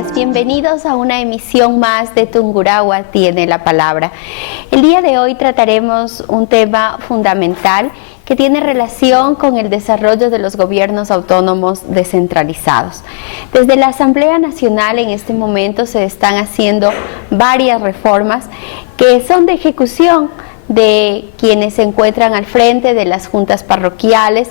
días, bienvenidos a una emisión más de Tungurahua tiene la palabra. El día de hoy trataremos un tema fundamental que tiene relación con el desarrollo de los gobiernos autónomos descentralizados. Desde la Asamblea Nacional en este momento se están haciendo varias reformas que son de ejecución de quienes se encuentran al frente de las juntas parroquiales,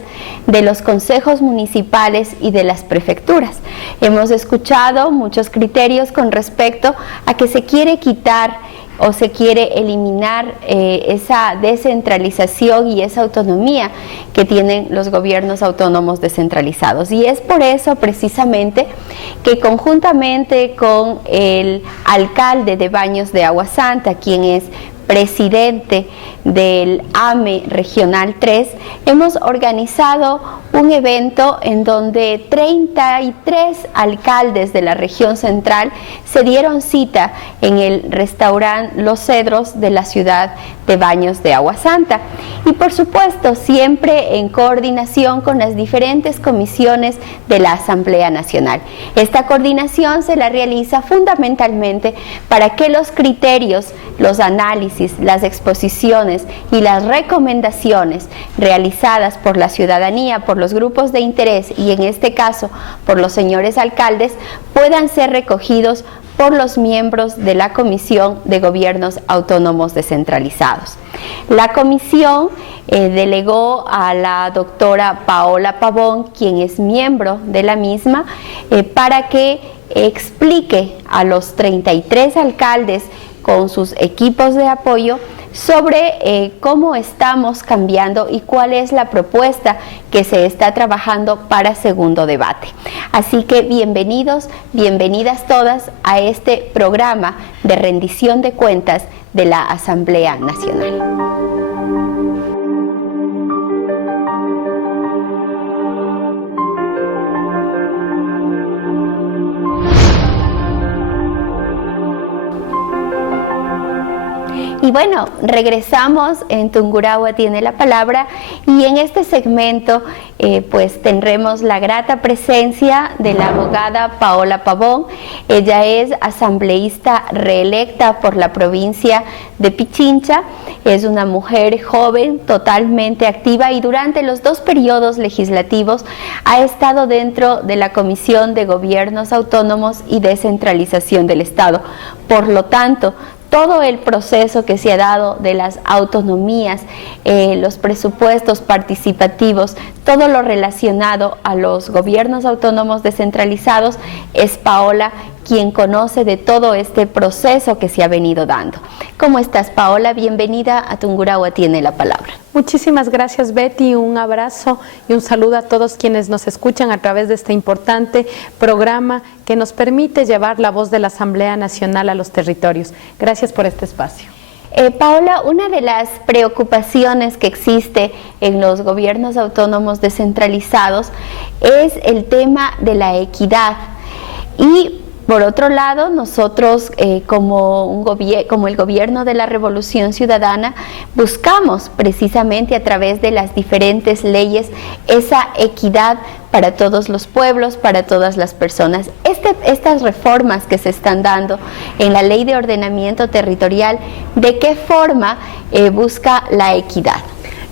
de los consejos municipales y de las prefecturas. Hemos escuchado muchos criterios con respecto a que se quiere quitar o se quiere eliminar esa descentralización y esa autonomía que tienen los gobiernos autónomos descentralizados. Y es por eso precisamente que conjuntamente con el alcalde de Baños de Agua Santa, quien es presidente del AME Regional 3, hemos organizado un evento en donde 33 alcaldes de la región central se dieron cita en el restaurante Los Cedros de la ciudad de Baños de Agua Santa. Y por supuesto, siempre en coordinación con las diferentes comisiones de la Asamblea Nacional. Esta coordinación se la realiza fundamentalmente para que los criterios, los análisis, las exposiciones y las recomendaciones realizadas por la ciudadanía, por los grupos de interés y en este caso por los señores alcaldes puedan ser recogidos por los miembros de la Comisión de Gobiernos Autónomos Descentralizados. La comisión delegó a la doctora Paola Pavón, quien es miembro de la misma, para que explique a los 33 alcaldes con sus equipos de apoyo sobre cómo estamos cambiando y cuál es la propuesta que se está trabajando para segundo debate. Así que bienvenidos, bienvenidas todas a este programa de rendición de cuentas de la Asamblea Nacional. Y bueno, regresamos en Tungurahua tiene la palabra y en este segmento pues tendremos la grata presencia de la abogada Paola Pavón. Ella es asambleísta reelecta por la provincia de Pichincha, es una mujer joven, totalmente activa y durante los 2 periodos legislativos ha estado dentro de la Comisión de Gobiernos Autónomos y Descentralización del Estado. Por lo tanto, todo el proceso que se ha dado de las autonomías, los presupuestos participativos, todo lo relacionado a los gobiernos autónomos descentralizados, es Paola quien conoce de todo este proceso que se ha venido dando. ¿Cómo estás, Paola? Bienvenida a Tungurahua tiene la palabra. Muchísimas gracias, Betty. Un abrazo y un saludo a todos quienes nos escuchan a través de este importante programa que nos permite llevar la voz de la Asamblea Nacional a los territorios. Gracias por este espacio. Paola, una de las preocupaciones que existe en los gobiernos autónomos descentralizados es el tema de la equidad. Y por otro lado, nosotros como el gobierno de la Revolución Ciudadana buscamos precisamente a través de las diferentes leyes esa equidad para todos los pueblos, para todas las personas. Estas reformas que se están dando en la Ley de Ordenamiento Territorial, ¿de qué forma busca la equidad?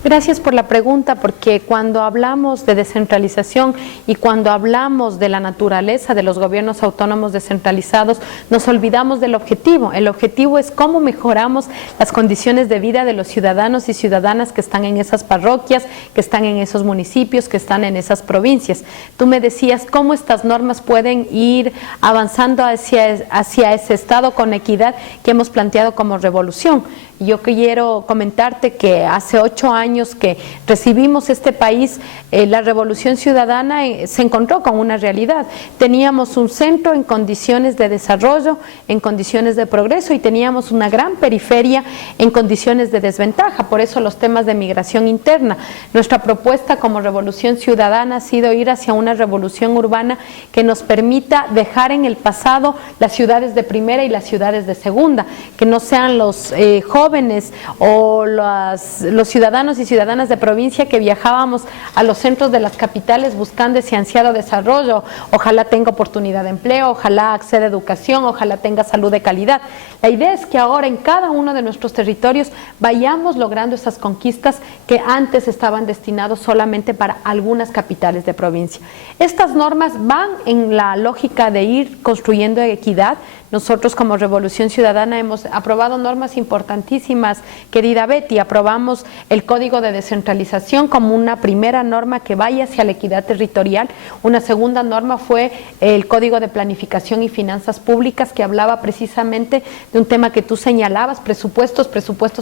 Gracias por la pregunta, porque cuando hablamos de descentralización y cuando hablamos de la naturaleza de los gobiernos autónomos descentralizados, nos olvidamos del objetivo. El objetivo es cómo mejoramos las condiciones de vida de los ciudadanos y ciudadanas que están en esas parroquias, que están en esos municipios, que están en esas provincias. Tú me decías cómo estas normas pueden ir avanzando hacia ese estado con equidad que hemos planteado como revolución. Yo quiero comentarte que hace 8 años que recibimos este país, la Revolución Ciudadana se encontró con una realidad. Teníamos un centro en condiciones de desarrollo, en condiciones de progreso y teníamos una gran periferia en condiciones de desventaja. Por eso los temas de migración interna. Nuestra propuesta como Revolución Ciudadana ha sido ir hacia una revolución urbana que nos permita dejar en el pasado las ciudades de primera y las ciudades de segunda, que no sean los jóvenes jóvenes o los ciudadanos y ciudadanas de provincia que viajábamos a los centros de las capitales buscando ese ansiado desarrollo, ojalá tenga oportunidad de empleo, ojalá acceda a educación, ojalá tenga salud de calidad. La idea es que ahora en cada uno de nuestros territorios vayamos logrando esas conquistas que antes estaban destinados solamente para algunas capitales de provincia. Estas normas van en la lógica de ir construyendo equidad. Nosotros como Revolución Ciudadana hemos aprobado normas importantísimas, querida Betty. Aprobamos el Código de Descentralización como una primera norma que vaya hacia la equidad territorial. Una segunda norma fue el Código de Planificación y Finanzas Públicas, que hablaba precisamente de un tema que tú señalabas, presupuestos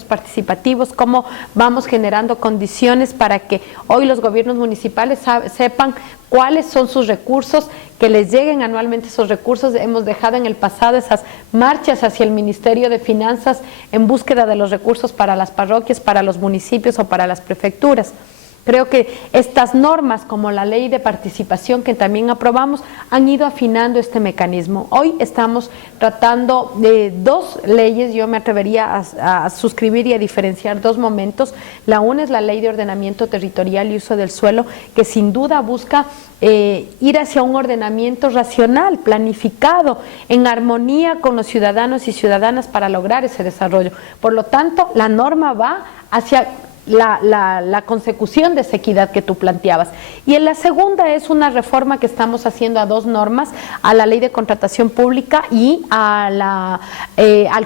participativos, cómo vamos generando condiciones para que hoy los gobiernos municipales sepan cuáles son sus recursos, que les lleguen anualmente esos recursos. Hemos dejado en el pasado esas marchas hacia el Ministerio de Finanzas en búsqueda de los recursos para las parroquias, para los municipios o para las prefecturas. Creo que estas normas, como la ley de participación que también aprobamos, han ido afinando este mecanismo. Hoy estamos tratando de dos leyes, yo me atrevería a suscribir y a diferenciar dos momentos. La una es la Ley de Ordenamiento Territorial y Uso del Suelo, que sin duda busca ir hacia un ordenamiento racional, planificado, en armonía con los ciudadanos y ciudadanas para lograr ese desarrollo. Por lo tanto, la norma va hacia la consecución de esa equidad que tú planteabas. Y en la segunda es una reforma que estamos haciendo a dos normas, a la Ley de Contratación Pública y al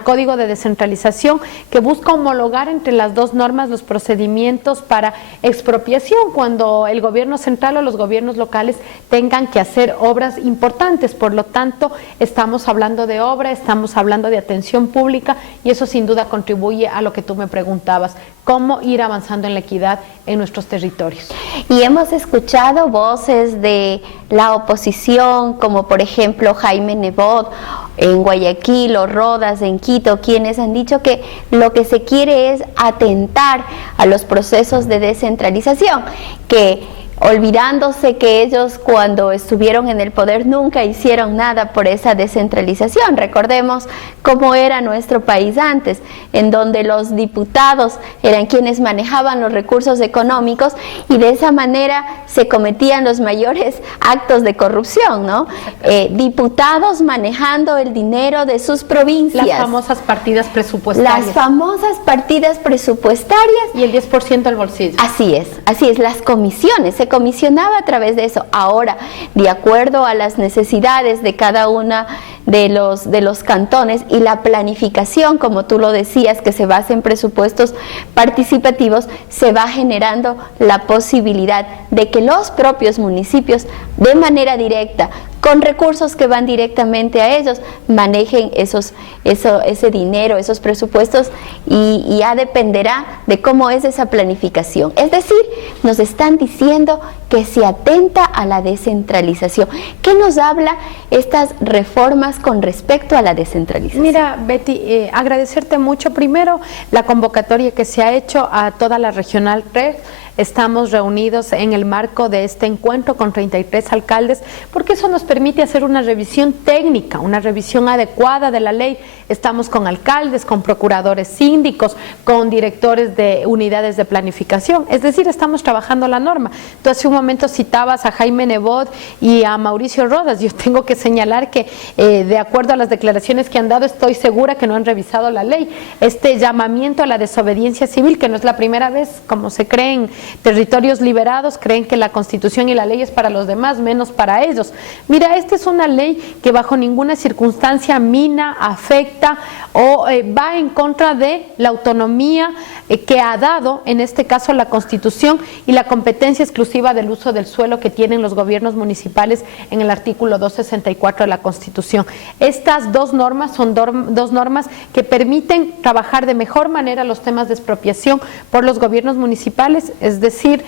Código de Descentralización, que busca homologar entre las dos normas los procedimientos para expropiación cuando el gobierno central o los gobiernos locales tengan que hacer obras importantes. Por lo tanto, estamos hablando de obra, estamos hablando de atención pública, y eso sin duda contribuye a lo que tú me preguntabas, cómo ir avanzando en la equidad en nuestros territorios. Y hemos escuchado voces de la oposición, como por ejemplo Jaime Nebot en Guayaquil o Rodas en Quito, quienes han dicho que lo que se quiere es atentar a los procesos de descentralización, que olvidándose que ellos cuando estuvieron en el poder nunca hicieron nada por esa descentralización. Recordemos cómo era nuestro país antes, en donde los diputados eran quienes manejaban los recursos económicos y de esa manera se cometían los mayores actos de corrupción, ¿no? Diputados manejando el dinero de sus provincias. Las famosas partidas presupuestarias. Las famosas partidas presupuestarias. Y el 10% al bolsillo. Así es, las comisiones, se comisionaba a través de eso. Ahora, de acuerdo a las necesidades de cada una de los cantones y la planificación, como tú lo decías, que se basa en presupuestos participativos, se va generando la posibilidad de que los propios municipios, de manera directa, con recursos que van directamente a ellos, manejen ese dinero, esos presupuestos, y ya dependerá de cómo es esa planificación. Es decir, nos están diciendo que se atenta a la descentralización. ¿Qué nos habla estas reformas con respecto a la descentralización? Mira, Betty, agradecerte mucho. Primero, la convocatoria que se ha hecho a toda la Regional 3. Estamos reunidos en el marco de este encuentro con 33 alcaldes, porque eso nos permite hacer una revisión técnica, una revisión adecuada de la ley. Estamos con alcaldes, con procuradores síndicos, con directores de unidades de planificación, es decir, estamos trabajando la norma. Tú hace un momento citabas a Jaime Nebot y a Mauricio Rodas. Yo tengo que señalar que de acuerdo a las declaraciones que han dado, estoy segura que no han revisado la ley. Este llamamiento a la desobediencia civil, que no es la primera vez, como se creen territorios liberados, creen que la Constitución y la ley es para los demás, menos para ellos. Mira, esta es una ley que bajo ninguna circunstancia mina, afecta o va en contra de la autonomía que ha dado, en este caso, la Constitución y la competencia exclusiva del uso del suelo que tienen los gobiernos municipales en el artículo 264 de la Constitución. Estas dos normas son dos normas que permiten trabajar de mejor manera los temas de expropiación por los gobiernos municipales. es decir,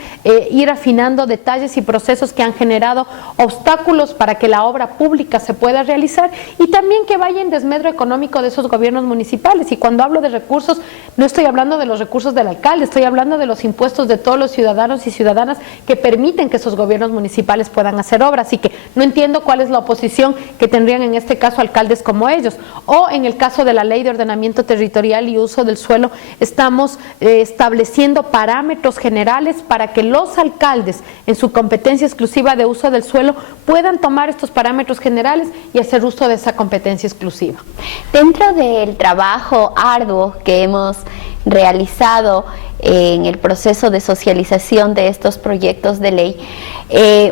ir afinando detalles y procesos que han generado obstáculos para que la obra pública se pueda realizar, y también que vaya en desmedro económico de esos gobiernos municipales. Y cuando hablo de recursos, no estoy hablando de los recursos del alcalde, estoy hablando de los impuestos de todos los ciudadanos y ciudadanas que permiten que esos gobiernos municipales puedan hacer obras. Así que no entiendo cuál es la oposición que tendrían en este caso alcaldes como ellos. O en el caso de la Ley de Ordenamiento Territorial y Uso del Suelo, estamos estableciendo parámetros generales para que los alcaldes, en su competencia exclusiva de uso del suelo, puedan tomar estos parámetros generales y hacer uso de esa competencia exclusiva. Dentro del trabajo arduo que hemos realizado en el proceso de socialización de estos proyectos de ley,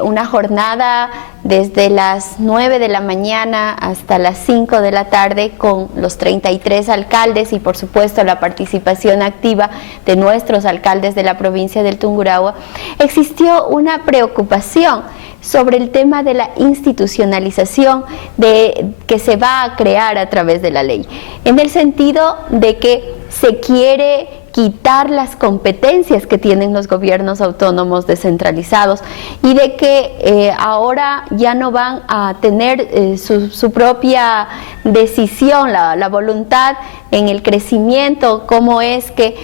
una jornada desde las 9 de la mañana hasta las 5 de la tarde con los 33 alcaldes y por supuesto la participación activa de nuestros alcaldes de la provincia del Tungurahua, existió una preocupación sobre el tema de la institucionalización que se va a crear a través de la ley, en el sentido de que se quiere quitar las competencias que tienen los gobiernos autónomos descentralizados y de que ahora ya no van a tener su propia decisión, la voluntad en el crecimiento, cómo es que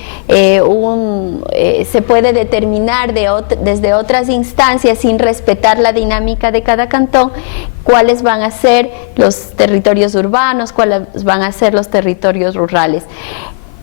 se puede determinar desde otras instancias sin respetar la dinámica de cada cantón, cuáles van a ser los territorios urbanos, cuáles van a ser los territorios rurales.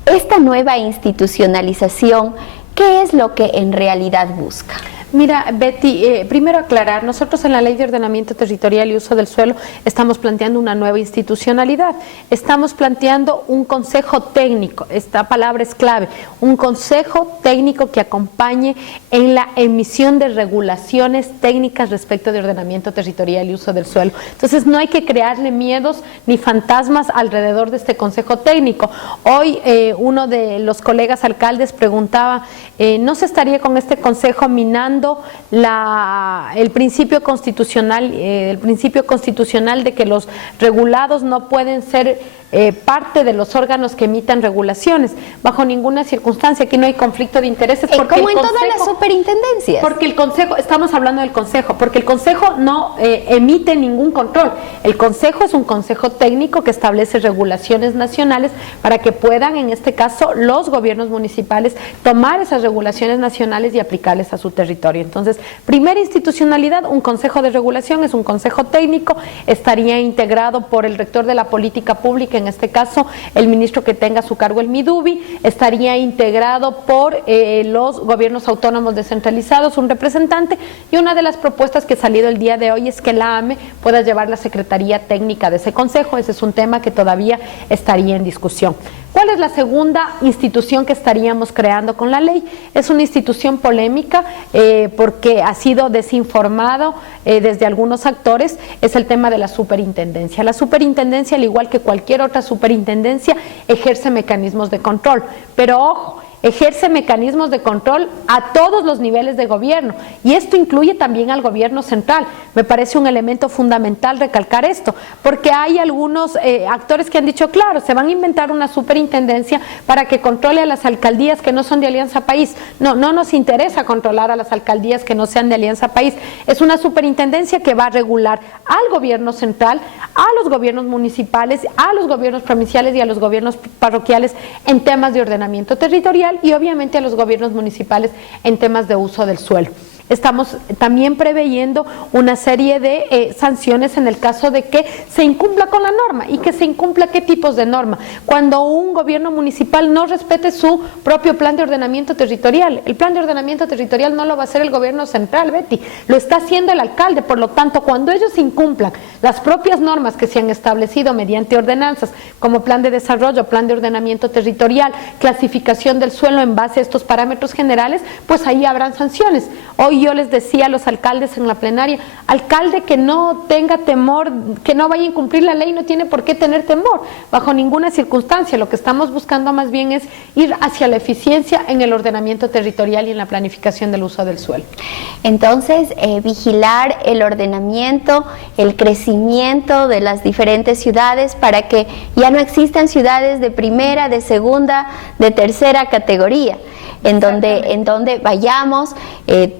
Esta nueva institucionalización, ¿qué es lo que en realidad busca? Mira, Betty, primero aclarar, nosotros en la Ley de Ordenamiento Territorial y Uso del Suelo estamos planteando una nueva institucionalidad, estamos planteando un consejo técnico, esta palabra es clave, un consejo técnico que acompañe en la emisión de regulaciones técnicas respecto de ordenamiento territorial y uso del suelo. Entonces no hay que crearle miedos ni fantasmas alrededor de este consejo técnico. Hoy uno de los colegas alcaldes preguntaba, ¿no se estaría con este consejo minando el principio constitucional de que los regulados no pueden ser parte de los órganos que emitan regulaciones? Bajo ninguna circunstancia, aquí no hay conflicto de intereses. Porque como en todas las superintendencias. Porque el consejo, estamos hablando del consejo, porque el consejo no emite ningún control. El consejo es un consejo técnico que establece regulaciones nacionales para que puedan, en este caso, los gobiernos municipales tomar esas regulaciones nacionales y aplicarles a su territorio. Entonces, primera institucionalidad, un consejo de regulación, es un consejo técnico, estaría integrado por el rector de la política pública, en este caso el ministro que tenga a su cargo el MIDUBI, estaría integrado por los gobiernos autónomos descentralizados, un representante, y una de las propuestas que ha salido el día de hoy es que la AME pueda llevar la secretaría técnica de ese consejo. Ese es un tema que todavía estaría en discusión. ¿Cuál es la segunda institución que estaríamos creando con la ley? Es una institución polémica porque ha sido desinformado desde algunos actores, es el tema de la superintendencia. La superintendencia, al igual que cualquier otra superintendencia, ejerce mecanismos de control, pero ojo, ejerce mecanismos de control a todos los niveles de gobierno, y esto incluye también al gobierno central. Me parece un elemento fundamental recalcar esto, porque hay algunos actores que han dicho, claro, se van a inventar una superintendencia para que controle a las alcaldías que no son de Alianza País. No nos interesa controlar a las alcaldías que no sean de Alianza País. Es una superintendencia que va a regular al gobierno central, a los gobiernos municipales, a los gobiernos provinciales y a los gobiernos parroquiales en temas de ordenamiento territorial, y obviamente a los gobiernos municipales en temas de uso del suelo. Estamos también preveyendo una serie de sanciones en el caso de que se incumpla con la norma. ¿Y que se incumpla qué tipos de norma? Cuando un gobierno municipal no respete su propio plan de ordenamiento territorial. El plan de ordenamiento territorial no lo va a hacer el gobierno central, Betty, lo está haciendo el alcalde. Por lo tanto, cuando ellos incumplan las propias normas que se han establecido mediante ordenanzas, como plan de desarrollo, plan de ordenamiento territorial, clasificación del suelo en base a estos parámetros generales, pues ahí habrán sanciones. Hoy yo les decía a los alcaldes en la plenaria, alcalde que no tenga temor, que no vaya a incumplir la ley, no tiene por qué tener temor, bajo ninguna circunstancia. Lo que estamos buscando más bien es ir hacia la eficiencia en el ordenamiento territorial y en la planificación del uso del suelo. Entonces, vigilar el ordenamiento, el crecimiento crecimiento de las diferentes ciudades para que ya no existan ciudades de primera, de segunda, de tercera categoría. En donde vayamos,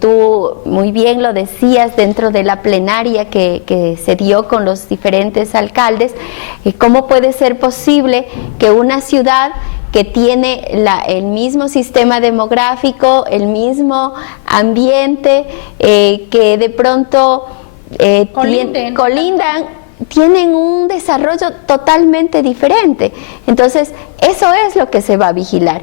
tú muy bien lo decías dentro de la plenaria que se dio con los diferentes alcaldes, ¿cómo puede ser posible que una ciudad que tiene el mismo sistema demográfico, el mismo ambiente, que de pronto colindan, tienen un desarrollo totalmente diferente? Entonces, eso es lo que se va a vigilar.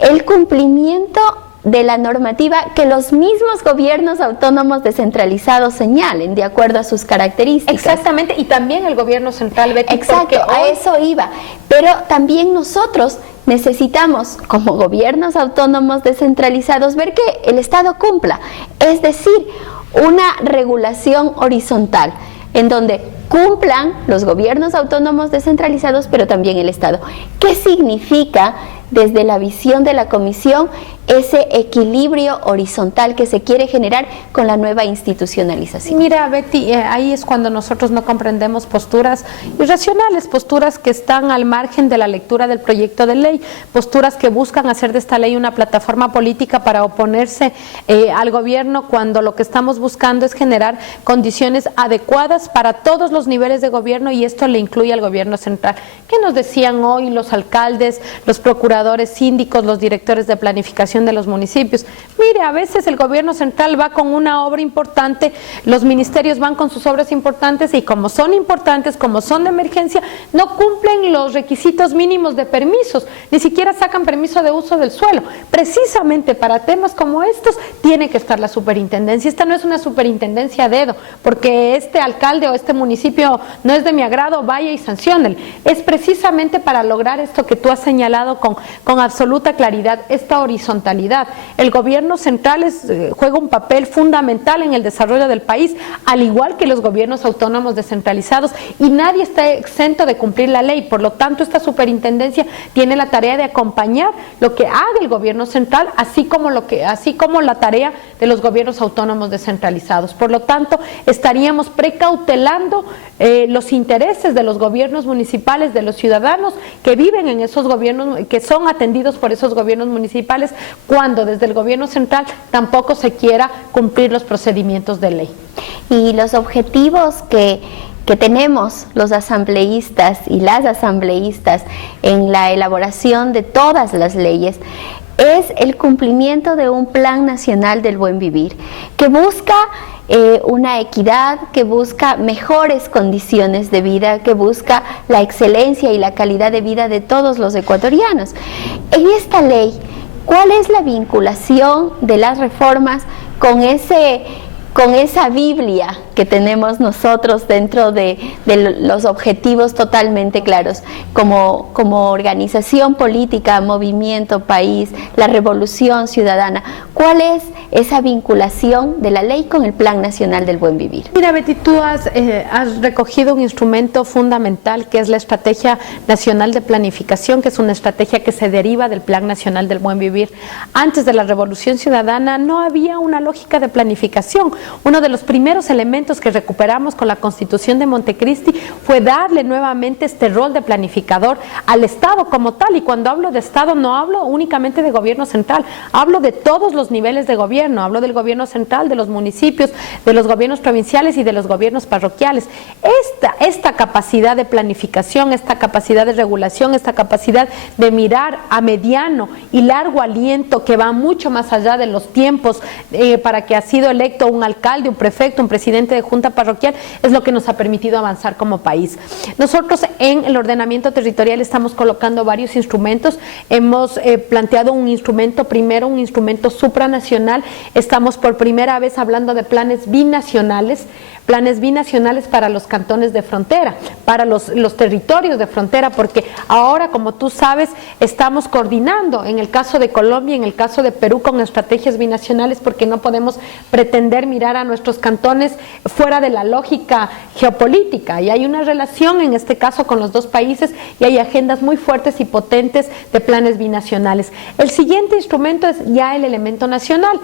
El cumplimiento de la normativa que los mismos gobiernos autónomos descentralizados señalen de acuerdo a sus características. Exactamente, y también el gobierno central, Betty. Exacto, a eso iba. Pero también nosotros necesitamos, como gobiernos autónomos descentralizados, ver que el Estado cumpla, es decir, una regulación horizontal, en donde cumplan los gobiernos autónomos descentralizados, pero también el Estado. ¿Qué significa desde la visión de la Comisión ese equilibrio horizontal que se quiere generar con la nueva institucionalización? Mira, Betty, ahí es cuando nosotros no comprendemos posturas irracionales, posturas que están al margen de la lectura del proyecto de ley, posturas que buscan hacer de esta ley una plataforma política para oponerse al gobierno, cuando lo que estamos buscando es generar condiciones adecuadas para todos los niveles de gobierno, y esto le incluye al gobierno central. ¿Qué nos decían hoy los alcaldes, los procuradores, síndicos, los directores de planificación de los municipios? Mire, a veces el gobierno central va con una obra importante, los ministerios van con sus obras importantes, y como son importantes, como son de emergencia, no cumplen los requisitos mínimos de permisos, ni siquiera sacan permiso de uso del suelo. Precisamente para temas como estos tiene que estar la superintendencia. Esta no es una superintendencia a dedo, porque este alcalde o este municipio no es de mi agrado, vaya y sanciónele. Es precisamente para lograr esto que tú has señalado con absoluta claridad, esta horizontalidad. El gobierno central juega un papel fundamental en el desarrollo del país, al igual que los gobiernos autónomos descentralizados, y nadie está exento de cumplir la ley. Por lo tanto, esta superintendencia tiene la tarea de acompañar lo que haga el gobierno central, así como la tarea de los gobiernos autónomos descentralizados. Por lo tanto, estaríamos precautelando los intereses de los gobiernos municipales, de los ciudadanos que viven en esos gobiernos, que son atendidos por esos gobiernos municipales, cuando desde el gobierno central tampoco se quiera cumplir los procedimientos de ley. Y los objetivos que tenemos los asambleístas y las asambleístas en la elaboración de todas las leyes es el cumplimiento de un Plan Nacional del Buen Vivir, que busca una equidad, que busca mejores condiciones de vida, que busca la excelencia y la calidad de vida de todos los ecuatorianos. En esta ley, ¿cuál es la vinculación de las reformas con esa Biblia que tenemos nosotros dentro de los objetivos totalmente claros, como organización política, movimiento, país, la revolución ciudadana? ¿Cuál es esa vinculación de la ley con el Plan Nacional del Buen Vivir? Mira, Betty, tú has recogido un instrumento fundamental, que es la Estrategia Nacional de Planificación, que es una estrategia que se deriva del Plan Nacional del Buen Vivir. Antes de la Revolución Ciudadana no había una lógica de planificación. Uno de los primeros elementos que recuperamos con la Constitución de Montecristi fue darle nuevamente este rol de planificador al Estado como tal. Y cuando hablo de Estado no hablo únicamente de gobierno central, hablo de todos los niveles de gobierno, hablo del gobierno central, de los municipios, de los gobiernos provinciales y de los gobiernos parroquiales. Esta capacidad de planificación, esta capacidad de regulación, esta capacidad de mirar a mediano y largo aliento, que va mucho más allá de los tiempos para que ha sido electo un alcalde, un prefecto, un presidente de junta parroquial, es lo que nos ha permitido avanzar como país. Nosotros en el ordenamiento territorial estamos colocando varios instrumentos. Hemos planteado un instrumento, primero un instrumento supranacional. Estamos por primera vez hablando de planes binacionales para los cantones de frontera, para los territorios de frontera, porque ahora, como tú sabes, estamos coordinando en el caso de Colombia, en el caso de Perú, con estrategias binacionales, porque no podemos pretender mirar a nuestros cantones fuera de la lógica geopolítica, y hay una relación en este caso con los dos países, y hay agendas muy fuertes y potentes de planes binacionales. El siguiente instrumento es ya el elemento nacional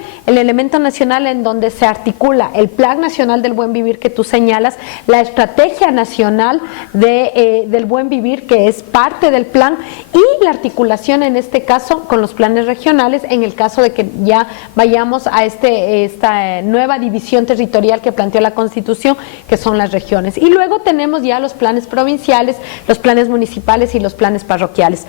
en donde se articula el Plan Nacional del Buen Vivir vivir que tú señalas, la estrategia nacional del buen vivir, que es parte del plan, y la articulación en este caso con los planes regionales, en el caso de que ya vayamos a esta nueva división territorial que planteó la Constitución, que son las regiones. Y luego tenemos ya los planes provinciales, los planes municipales y los planes parroquiales.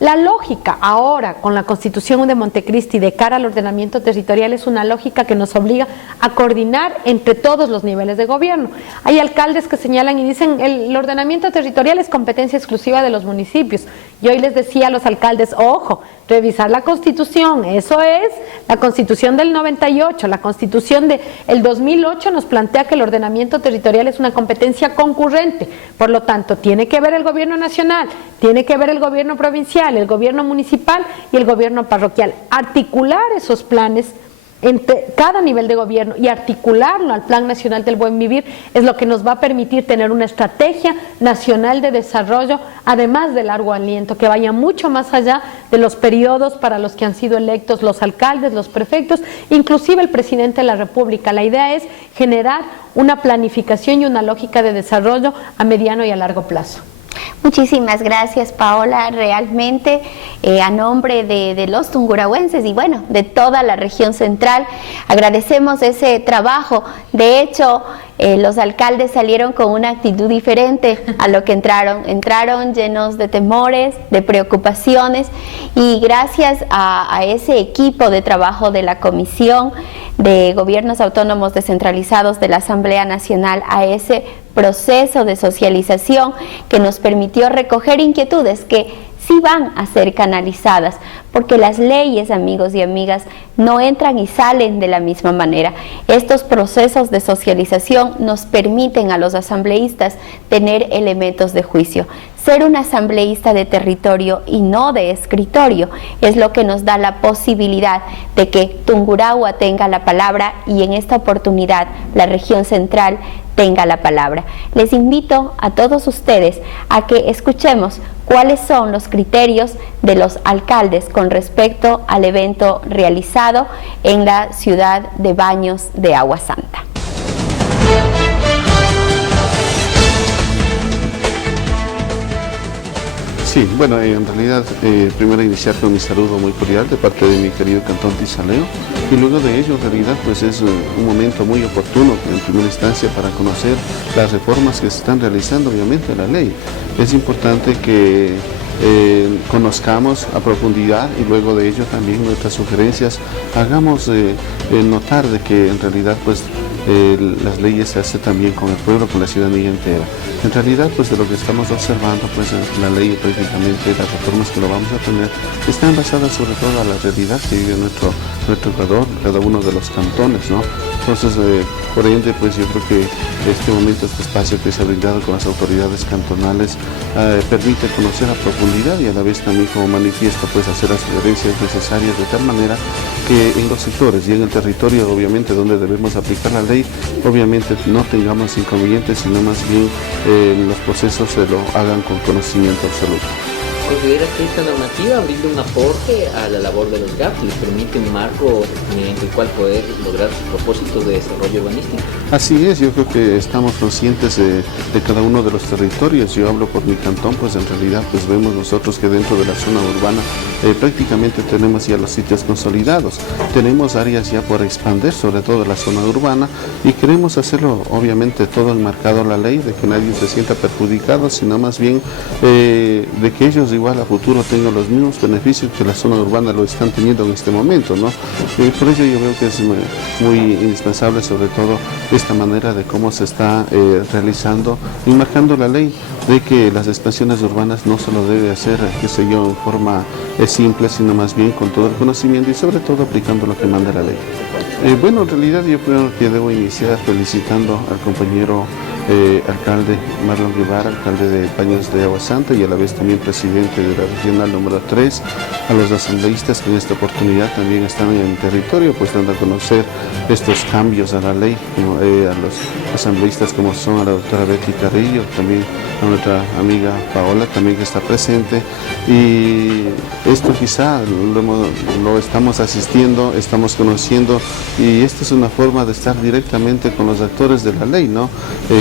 La lógica ahora con la Constitución de Montecristi de cara al ordenamiento territorial es una lógica que nos obliga a coordinar entre todos los niveles de gobierno. Hay alcaldes que señalan y dicen el ordenamiento territorial es competencia exclusiva de los municipios. Yo hoy les decía a los alcaldes, ojo, revisar la Constitución, eso es la Constitución del 98, la Constitución del 2008 nos plantea que el ordenamiento territorial es una competencia concurrente, por lo tanto tiene que ver el gobierno nacional, tiene que ver el gobierno provincial, el gobierno municipal y el gobierno parroquial. Articular esos planes entre cada nivel de gobierno y articularlo al Plan Nacional del Buen Vivir es lo que nos va a permitir tener una estrategia nacional de desarrollo, además de largo aliento, que vaya mucho más allá de los periodos para los que han sido electos los alcaldes, los prefectos, inclusive el presidente de la República. La idea es generar una planificación y una lógica de desarrollo a mediano y a largo plazo. Muchísimas gracias, Paola. Realmente a nombre de los tungurahuenses y bueno, de toda la región central, agradecemos ese trabajo. De hecho, los alcaldes salieron con una actitud diferente a lo que entraron llenos de temores, de preocupaciones, y gracias a ese equipo de trabajo de la Comisión de Gobiernos Autónomos Descentralizados de la Asamblea Nacional, a ese proceso de socialización que nos permitió recoger inquietudes que sí van a ser canalizadas, porque las leyes, amigos y amigas, no entran y salen de la misma manera. Estos procesos de socialización nos permiten a los asambleístas tener elementos de juicio. Ser un asambleísta de territorio y no de escritorio es lo que nos da la posibilidad de que Tungurahua tenga la palabra y en esta oportunidad la región central tenga la palabra. Les invito a todos ustedes a que escuchemos cuáles son los criterios de los alcaldes con respecto al evento realizado en la ciudad de Baños de Agua Santa. Sí, bueno, en realidad primero iniciar con mi saludo muy cordial de parte de mi querido Cantón Tizaleo, y luego de ello en realidad pues es un momento muy oportuno en primera instancia para conocer las reformas que se están realizando obviamente en la ley. Es importante que conozcamos a profundidad y luego de ello también nuestras sugerencias hagamos notar de que en realidad pues las leyes se hacen también con el pueblo, con la ciudadanía entera. En realidad, pues de lo que estamos observando, pues la ley prácticamente, las reformas que lo vamos a tener, están basadas sobre todo a la realidad que vive nuestro Ecuador, cada uno de los cantones, ¿no? Entonces, por ende, pues yo creo que este momento, este espacio que se ha brindado con las autoridades cantonales, permite conocer a profundidad y a la vez también como manifiesto, pues hacer las sugerencias necesarias de tal manera que en los sectores y en el territorio, obviamente, donde debemos aplicar la ley, obviamente no tengamos inconvenientes, sino más bien los procesos se lo hagan con conocimiento absoluto. ¿Considera que esta normativa brinda un aporte a la labor de los GAP? ¿Les permite un marco mediante el cual poder lograr sus propósitos de desarrollo urbanístico? Así es, yo creo que estamos conscientes de cada uno de los territorios. Yo hablo por mi cantón, pues en realidad pues vemos nosotros que dentro de la zona urbana prácticamente tenemos ya los sitios consolidados. Tenemos áreas ya por expandir, sobre todo la zona urbana, y queremos hacerlo obviamente todo enmarcado en la ley, de que nadie se sienta perjudicado, sino más bien de que ellos igual a futuro tengan los mismos beneficios que la zona urbana lo están teniendo en este momento, ¿no? Por eso yo veo que es muy indispensable sobre todo esta manera de cómo se está realizando y marcando la ley de que las expansiones urbanas no se lo debe hacer, qué sé yo, en forma simple, sino más bien con todo el conocimiento y sobre todo aplicando lo que manda la ley. Bueno, en realidad yo creo que debo iniciar felicitando al compañero alcalde Marlon Guevara, alcalde de Baños de Agua Santa y a la vez también presidente de la regional número 3, a los asambleístas que en esta oportunidad también están en el territorio, pues dando a conocer estos cambios a la ley, a los asambleístas como son a la doctora Betty Carrillo, también a nuestra amiga Paola también que está presente, y esto quizá lo estamos asistiendo, estamos conociendo, y esta es una forma de estar directamente con los actores de la ley, ¿no?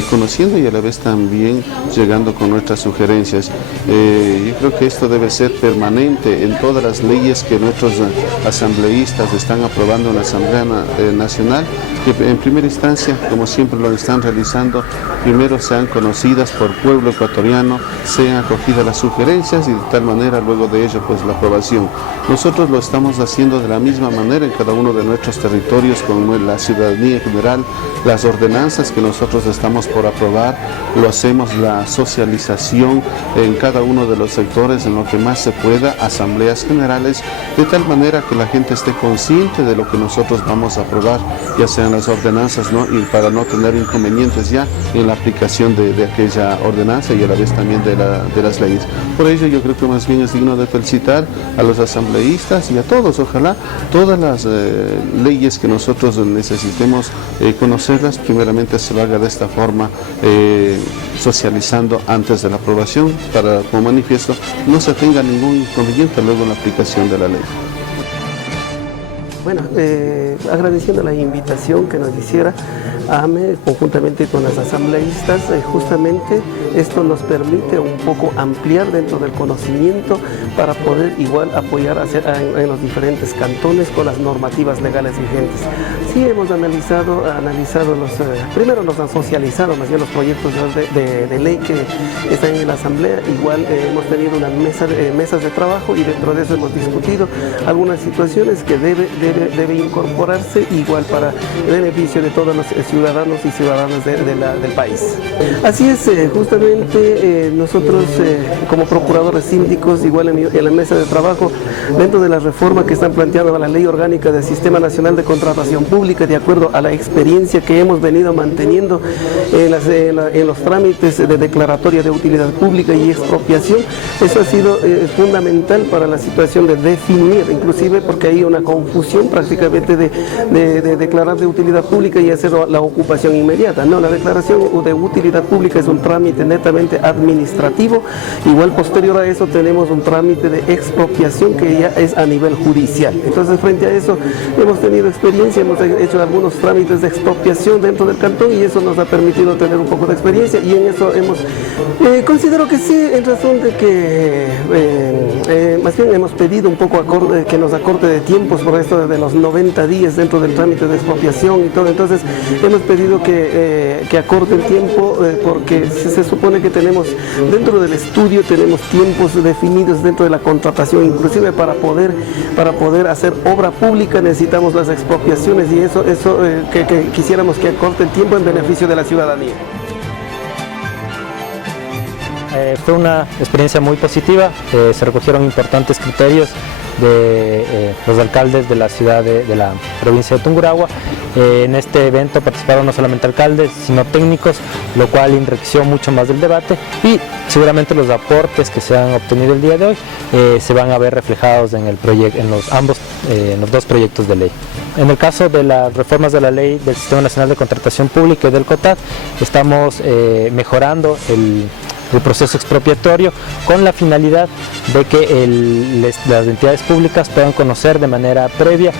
Conociendo y a la vez también llegando con nuestras sugerencias. Yo creo que esto debe ser permanente en todas las leyes que nuestros asambleístas están aprobando en la Asamblea Nacional, que en primera instancia, como siempre lo están realizando, primero sean conocidas por pueblo ecuatoriano, sean acogidas las sugerencias y de tal manera luego de ello pues la aprobación. Nosotros lo estamos haciendo de la misma manera en cada uno de nuestros territorios con la ciudadanía en general, las ordenanzas que nosotros estamos por aprobar, lo hacemos la socialización en cada uno de los sectores en lo que más se pueda, asambleas generales, de tal manera que la gente esté consciente de lo que nosotros vamos a aprobar, ya sean las ordenanzas, ¿no? Y para no tener inconvenientes ya en la aplicación de aquella ordenanza y a la vez también de las leyes. Por ello yo creo que más bien es digno de felicitar a los asambleístas y a todos, ojalá todas las leyes que nosotros necesitemos conocerlas, primeramente se lo haga de esta forma, socializando antes de la aprobación, para, como manifiesto, no se tenga ningún inconveniente luego en la aplicación de la ley. Bueno, agradeciendo la invitación que nos hiciera AME conjuntamente con las asambleístas, justamente esto nos permite un poco ampliar dentro del conocimiento para poder igual apoyar en los diferentes cantones con las normativas legales vigentes. Sí hemos analizado primero nos han socializado más bien los proyectos de ley que están en la asamblea, igual hemos tenido unas mesas de trabajo y dentro de eso hemos discutido algunas situaciones que debe incorporarse igual para el beneficio de todos los ciudadanos y ciudadanas del país. Así es, justamente nosotros como procuradores síndicos, igual en la mesa de trabajo, dentro de la reforma que están planteando a la Ley Orgánica del Sistema Nacional de Contratación Pública, de acuerdo a la experiencia que hemos venido manteniendo en los trámites de declaratoria de utilidad pública y expropiación, eso ha sido fundamental para la situación de definir, inclusive porque hay una confusión prácticamente de declarar de utilidad pública y hacer la ocupación inmediata. No, la declaración de utilidad pública es un trámite netamente administrativo. Igual posterior a eso tenemos un trámite de expropiación que ya es a nivel judicial. Entonces frente a eso hemos tenido experiencia, hemos hecho algunos trámites de expropiación dentro del cantón y eso nos ha permitido tener un poco de experiencia y en eso considero que sí, en razón de que más bien hemos pedido un poco que nos acorte de tiempos por esto de los 90 días dentro del trámite de expropiación y todo. Entonces hemos pedido que acorte el tiempo porque se supone que tenemos dentro del estudio tenemos tiempos definidos dentro de la contratación, inclusive para poder hacer obra pública necesitamos las expropiaciones y eso que quisiéramos que acorte el tiempo en beneficio de la ciudadanía. Fue una experiencia muy positiva, se recogieron importantes criterios de los alcaldes de la ciudad de la provincia de Tungurahua. En este evento participaron no solamente alcaldes, sino técnicos, lo cual enriqueció mucho más del debate y seguramente los aportes que se han obtenido el día de hoy se van a ver reflejados en los dos proyectos de ley. En el caso de las reformas de la ley del Sistema Nacional de Contratación Pública y del COTAD, estamos mejorando el proceso expropiatorio con la finalidad de que las entidades públicas puedan conocer de manera previa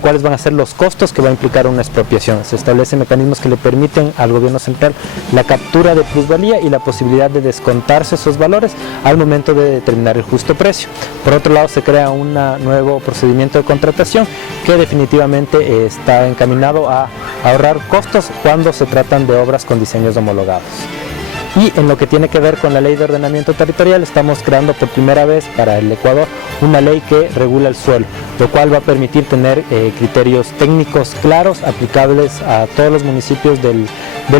cuáles van a ser los costos que va a implicar una expropiación. Se establecen mecanismos que le permiten al gobierno central la captura de plusvalía y la posibilidad de descontarse esos valores al momento de determinar el justo precio. Por otro lado, se crea un nuevo procedimiento de contratación que definitivamente está encaminado a ahorrar costos cuando se tratan de obras con diseños homologados. Y en lo que tiene que ver con la ley de ordenamiento territorial, estamos creando por primera vez para el Ecuador una ley que regula el suelo, lo cual va a permitir tener criterios técnicos claros, aplicables a todos los municipios del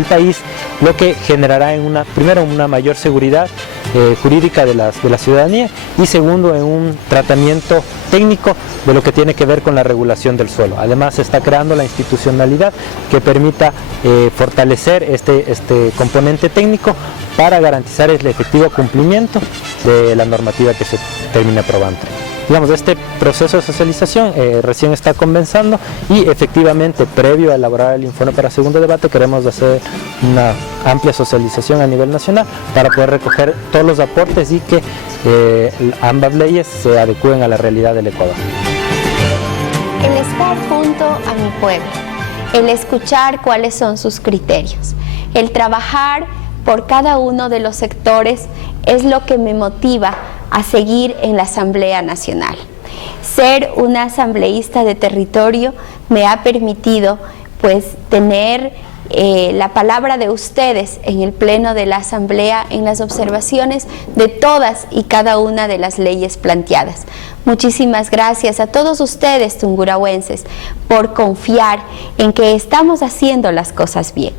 país, lo que generará primero una mayor seguridad jurídica de la ciudadanía, y segundo, en un tratamiento técnico de lo que tiene que ver con la regulación del suelo. Además, se está creando la institucionalidad que permita fortalecer este componente técnico para garantizar el efectivo cumplimiento de la normativa que se termine aprobando. Digamos, este proceso de socialización recién está comenzando, y efectivamente, previo a elaborar el informe para segundo debate, queremos hacer una amplia socialización a nivel nacional para poder recoger todos los aportes y que ambas leyes se adecúen a la realidad del Ecuador. El estar junto a mi pueblo, el escuchar cuáles son sus criterios, el trabajar por cada uno de los sectores es lo que me motiva a seguir en la Asamblea Nacional. Ser una asambleísta de territorio me ha permitido pues tener la palabra de ustedes en el pleno de la Asamblea en las observaciones de todas y cada una de las leyes planteadas. Muchísimas gracias a todos ustedes, tungurahuenses, por confiar en que estamos haciendo las cosas bien.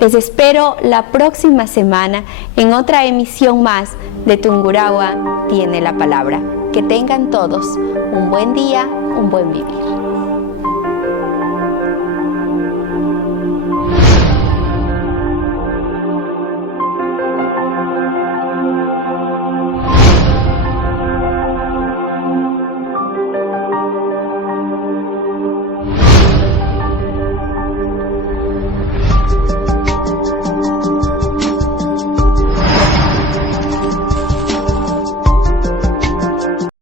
Les espero la próxima semana en otra emisión más de Tungurahua tiene la palabra. Que tengan todos un buen día, un buen vivir.